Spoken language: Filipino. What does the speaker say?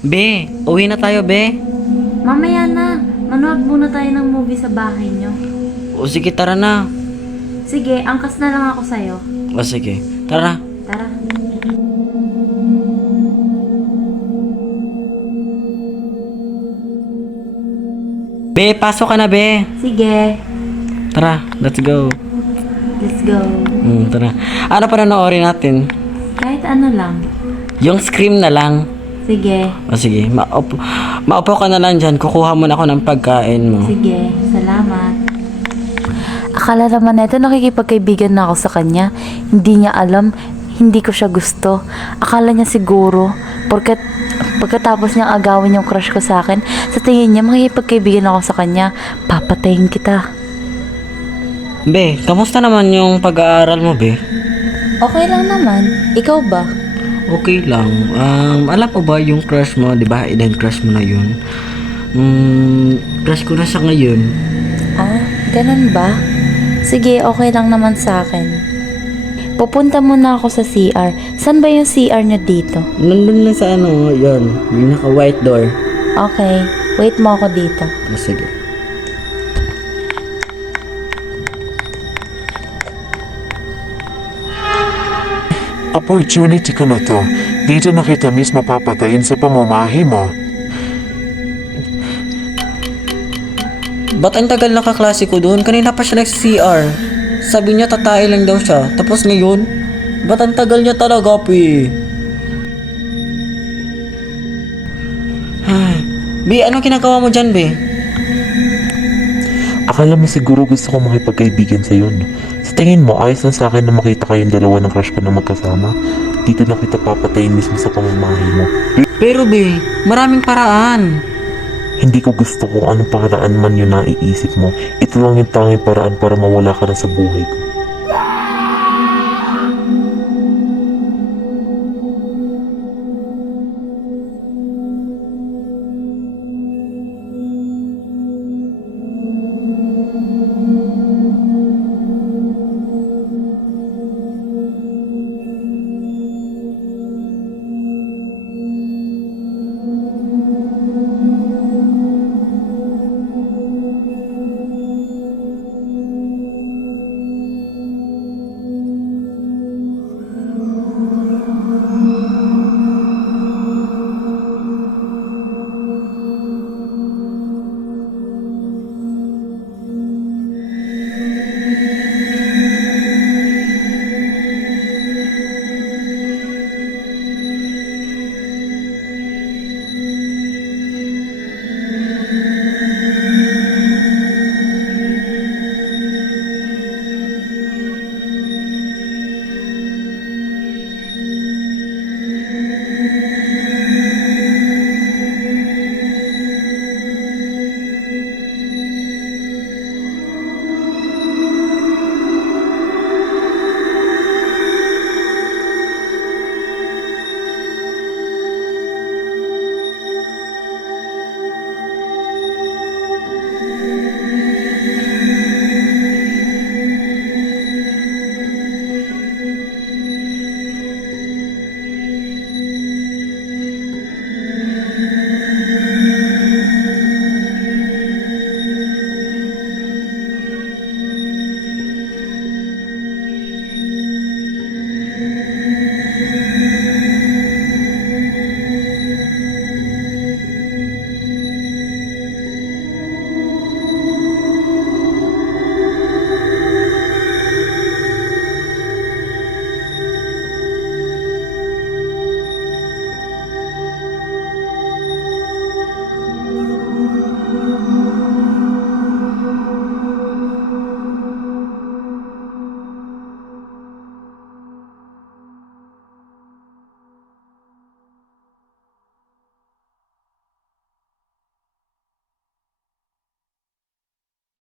Be, uwi na tayo, be. Mamaya na. Manood muna tayo ng movie sa bahay nyo. O sige, tara na. Sige, angkas na lang ako sa'yo. O sige, tara. Tara. Be, pasok ka na, be. Sige, Tara, let's go. let's go. Tara. Ano pa nanoorin natin? Kahit ano lang. Yung Scream na lang. Sige, O sige, maupo ka na lang dyan. Kukuha mo na ako ng pagkain mo. sige. Salamat. Akala naman neto nakikipagkaibigan na ako sa kanya. Hindi niya alam, hindi ko siya gusto. Akala niya siguro, pagkatapos niyang agawin yung crush ko sa akin, sa tingin niya makikipagkaibigan ako sa kanya. Papatayin kita. Be, kamusta naman yung pag-aaral mo, be? Okay lang naman. Ikaw ba? Okay lang. Alam mo ba yung crush mo, di ba? Eden crush mo na yun. Crush ko na siya ngayon. Ah, ganun ba? Sige, okay lang naman sa akin. Pupunta muna ako sa CR. Saan ba yung CR niyo dito? Nandun lang sa ano, yun. Yung naka-white door. Okay, wait mo ako dito. O sige. Opportunity ko na to. Dito na kita mismo papatayin sa pamamahay mo. Ba't ang tagal nakaklase ko doon? Kanina pa siya nag-CR. Sabi niya tatay lang daw siya. Tapos ngayon, ba't ang tagal niya talaga, pi? Ay, Be, anong ginagawa mo dyan, be? Akala mo siguro gusto ko makipagkaibigan sa no? Sa tingin mo, ayos lang sa akin na makita kayong dalawa ng crush ko na magkasama. Dito na kita papatayin mismo sa pamamahay mo. Pero, be, maraming paraan. Hindi ko gusto kung anong paraan man yun naiisip mo. Ito lang yung tanging paraan para mawala ka na sa buhay ko.